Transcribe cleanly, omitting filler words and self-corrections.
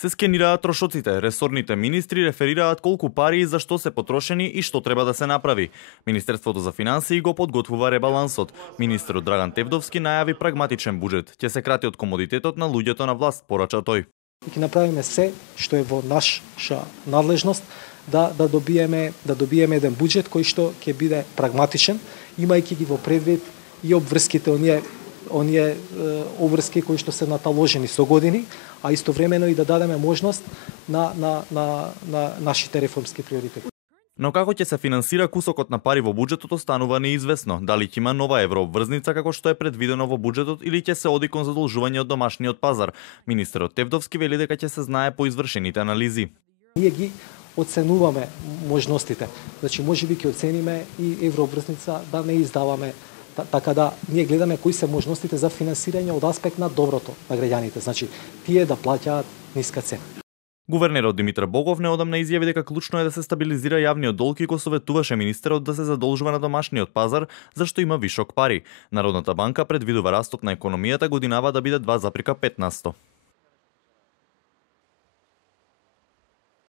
Се скенираат трошоците, ресорните министри реферираат колку пари и за што се потрошени и што треба да се направи. Министерството за финансии го подготвува ребалансот. Министерот Драган Тевдовски најави прагматичен буџет. Ќе се крати од комодитетот на луѓето на власт, порача тој. Ќе направиме се што е во наша надлежност да добиеме еден буџет кој што ќе биде прагматичен, имајќи ги во предвид и обврските оние обврски кои што се наталожени со години, а истовремено и да дадеме можност на нашите реформски приоритети. Но како ќе се финансира кусокот на пари во буџетот останува неизвестно. Дали ќе има нова еврообврзница како што е предвидено во буџетот или ќе се оди кон задолжување од домашниот пазар. Министерот Тевдовски вели дека ќе се знае по извршените анализи. Ние ги оценуваме можностите. Значи можеби ќе оцениме и еврообврзница да не издаваме. Така да ние гледаме кои се можностите за финансирање од аспект на доброто на граѓаните. Значи тие да плаќаат ниска цена. Гувернерот Димитар Богов неодамна изјави дека клучно е да се стабилизира јавниот долг и го советуваше министерот да се задолжува на домашниот пазар зашто има вишок пари. Народната банка предвидува растот на економијата годинава да биде 2,5%.